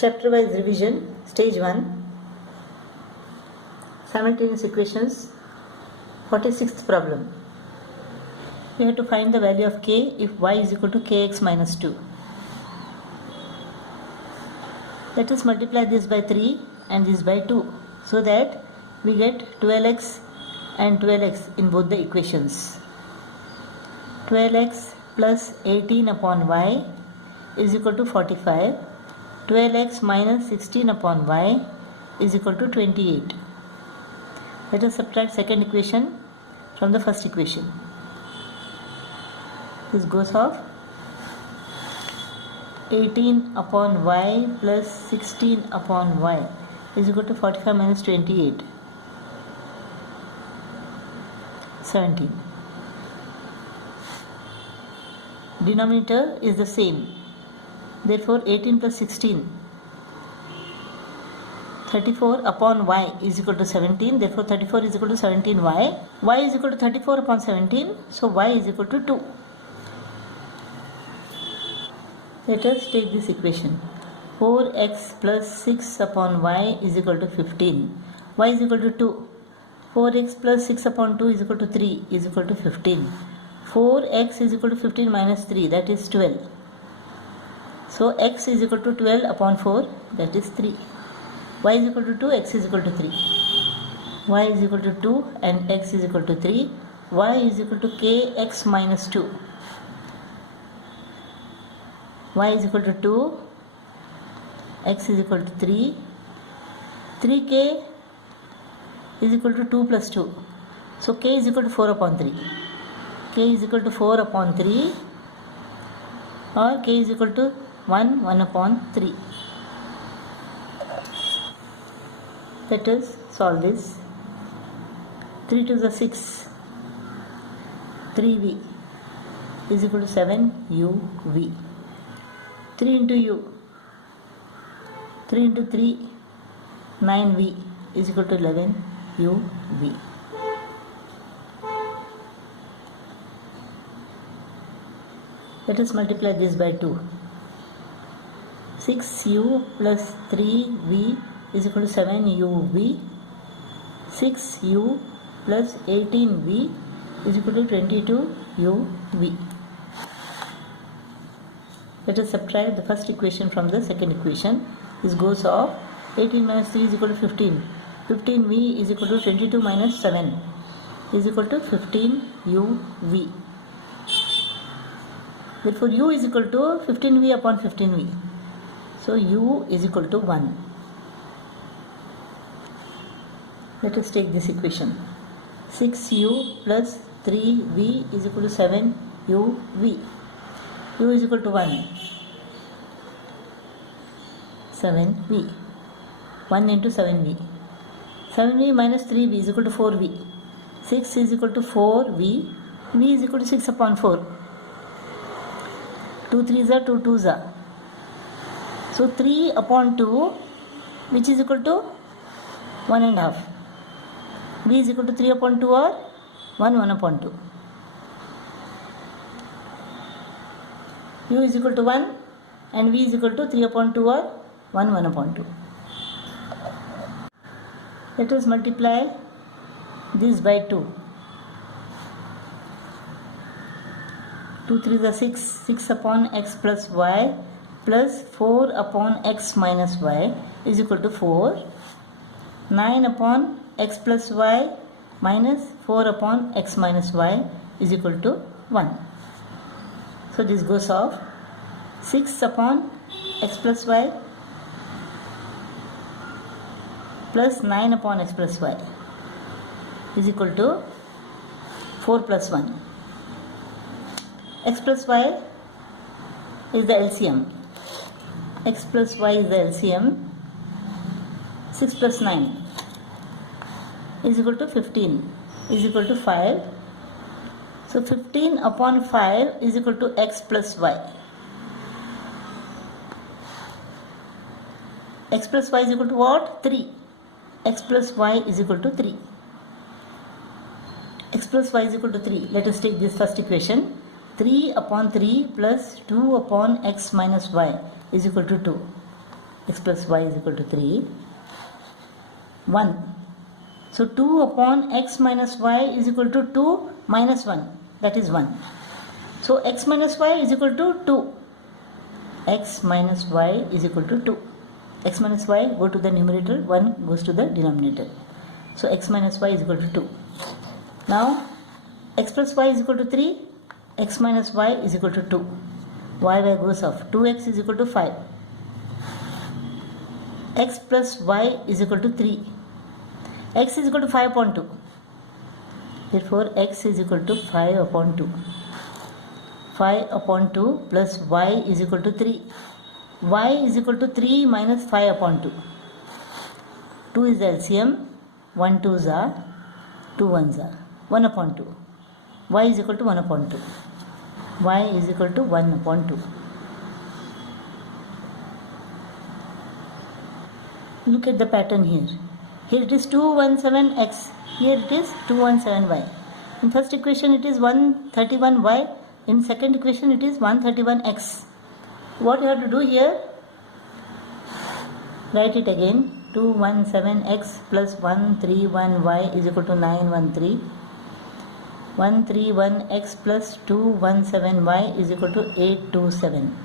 Chapter wise revision, stage 1, simultaneous equations, 46th problem. We have to find the value of k if y is equal to kx minus 2. Let us multiply this by 3 and this by 2 so that we get 12x and 12x in both the equations. 12x plus 18 upon y is equal to 45. 12x minus 16 upon y is equal to 28. Let us subtract second equation from the first equation. This goes off. 18 upon y plus 16 upon y is equal to 45 minus 28. 17. Denominator is the same. Therefore 18 plus 16, 34 upon y is equal to 17. Therefore 34 is equal to 17y. Y is equal to 34 upon 17. So y is equal to 2. Let us take this equation. 4x plus 6 upon y is equal to 15. Y is equal to 2. 4x plus 6 upon 2 is equal to 3 is equal to 15. 4x is equal to 15 minus 3, that is 12. So x is equal to 12 upon 4, that is 3. Y is equal to 2, x is equal to 3. Y is equal to 2 and x is equal to 3. Y is equal to kx minus 2. Y is equal to 2, x is equal to 3. 3k is equal to 2 plus 2. So k is equal to 4 upon 3. K is equal to 4 upon 3 or k is equal to 1 upon 3. Let us solve this. 3 to the 6, 3v is equal to 7uv. 3 into u, 3 into 3, 9v is equal to 11uv. Let us multiply this by 2. 6u plus 3v is equal to 7uv. 6u plus 18v is equal to 22uv. Let us subtract the first equation from the second equation. This goes off. 18 minus 3 is equal to 15. 15v is equal to 22 minus 7 is equal to 15uv. Therefore u is equal to 15v upon 15v. So u is equal to 1. Let us take this equation. 6u plus 3v is equal to 7uv. U is equal to 1. 7v. 1 into 7v. 7v minus 3v is equal to 4v. 6 is equal to 4v. v is equal to 6 upon 4. 2 3s are 2 2s are. So 3 upon 2, which is equal to 1 and half. V is equal to 3 upon 2 or 1 upon 2. U is equal to 1 and V is equal to 3 upon 2 or 1 upon 2. Let us multiply this by 2. 2 3 is 6. 6 upon x plus y plus 4 upon x minus y is equal to 4. 9 upon x plus y minus 4 upon x minus y is equal to 1. So this goes off. 6 upon x plus y plus 9 upon x plus y is equal to 4 plus 1. X plus y is the LCM. X plus y is the LCM. 6 plus 9 is equal to 15 is equal to 5. So 15 upon 5 is equal to x plus y. X plus y is equal to what? 3. X plus y is equal to 3. X plus y is equal to 3. Let us take this first equation. 3 upon 3 plus 2 upon x minus y is equal to 2. x plus y is equal to 3, 1. So 2 upon x minus y is equal to 2 minus 1, that is 1. So x minus y is equal to 2. X minus y is equal to 2. X minus y go to the numerator, 1 goes to the denominator. So x minus y is equal to 2. Now x plus y is equal to 3, x minus y is equal to 2. Y goes off. 2x is equal to 5. X plus y is equal to 3. X is equal to 5 upon 2. Therefore x is equal to 5 upon 2. 5 upon 2 plus y is equal to 3. Y is equal to 3 minus 5 upon 2. 2 is the LCM. 1 2s are, 2 1s are. 1 upon 2. Y is equal to 1 upon 2. Y is equal to 1 upon 2. Look at the pattern here. Here it is 217x. Here it is 217y. In first equation it is 131y. In second equation it is 131x. What you have to do here? Write it again. 217x plus 131y is equal to 913. 131x plus 217y is equal to 827.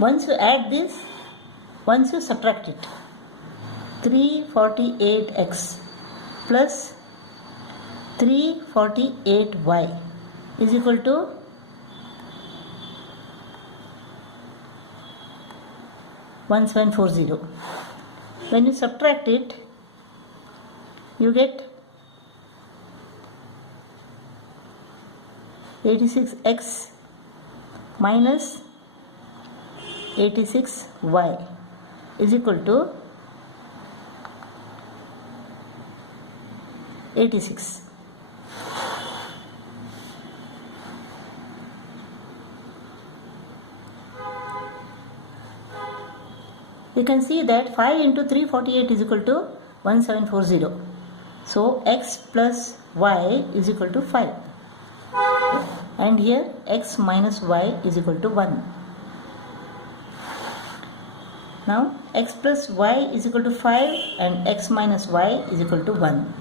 Once you add this, once you subtract it, 348x plus 348y is equal to 1740. When you subtract it, you get 86x minus 86y is equal to 86. You can see that 5 into 348 is equal to 1740. So x plus y is equal to 5. And here x minus y is equal to 1. Now x plus y is equal to 5 and x minus y is equal to 1.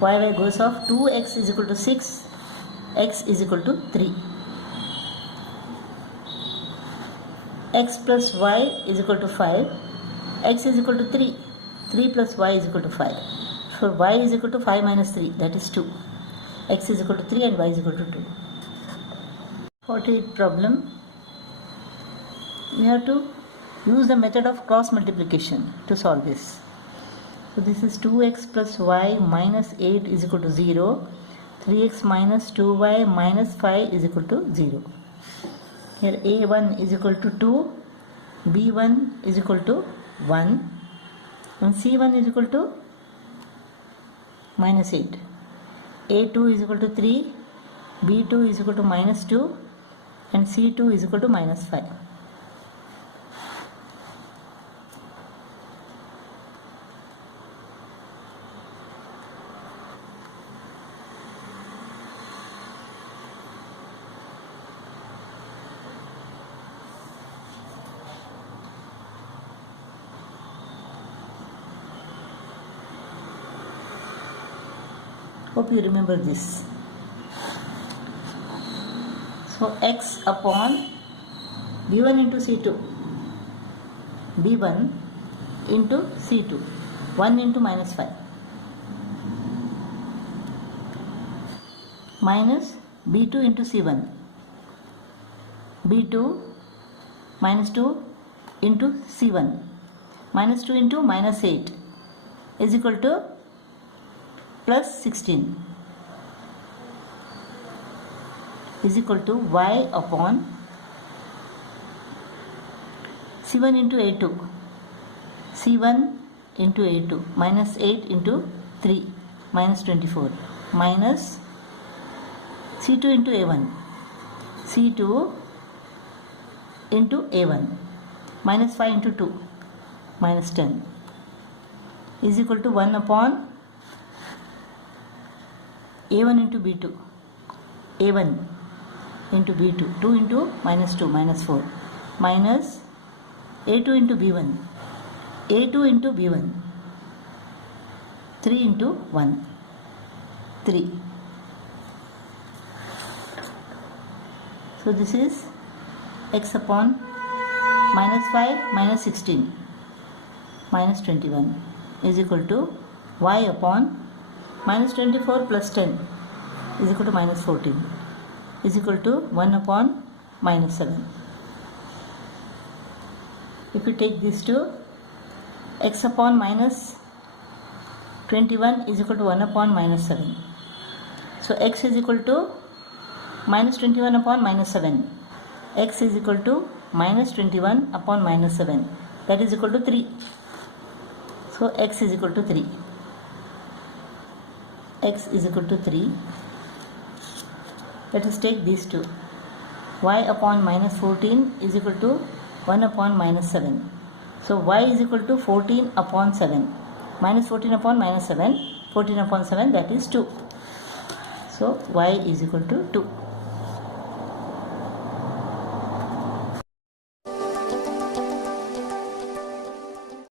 Y goes off. 2x is equal to 6, x is equal to 3. X plus y is equal to 5, x is equal to 3, 3 plus y is equal to 5. So y is equal to 5 minus 3, that is 2. X is equal to 3 and y is equal to 2. 48 problem. We have to use the method of cross multiplication to solve this. So this is 2x plus y minus 8 is equal to 0. 3x minus 2y minus 5 is equal to 0. Here a1 is equal to 2, b1 is equal to 1 and c1 is equal to minus 8. a2 is equal to 3, b2 is equal to minus 2 and c2 is equal to minus 5. Hope you remember this. So x upon b1 into c2, b1 into c2, 1 into minus 5 minus b2 into c1, b2 minus 2 into c1 minus 2 into minus 8 is equal to plus 16 is equal to y upon c1 into a2, c1 into a2 minus 8 into 3 minus 24 minus c2 into a1, c2 into a1 minus 5 into 2 minus 10 is equal to 1 upon a1 into b2, a1 into b2, 2 into minus 2 minus 4 minus a2 into b1, a2 into b1, 3 into 1, 3. So this is x upon minus 5 minus 16 minus 21 is equal to y upon minus 24 plus 10 is equal to minus 14 is equal to 1 upon minus 7. If we take these two, x upon minus 21 is equal to 1 upon minus 7. So x is equal to minus 21 upon minus 7. X is equal to minus 21 upon minus 7. That is equal to 3. So x is equal to 3. X is equal to 3. Let us take these two. Y upon minus 14 is equal to 1 upon minus 7. So y is equal to 14 upon 7. Minus 14 upon minus 7. 14 upon 7, that is 2. So y is equal to 2.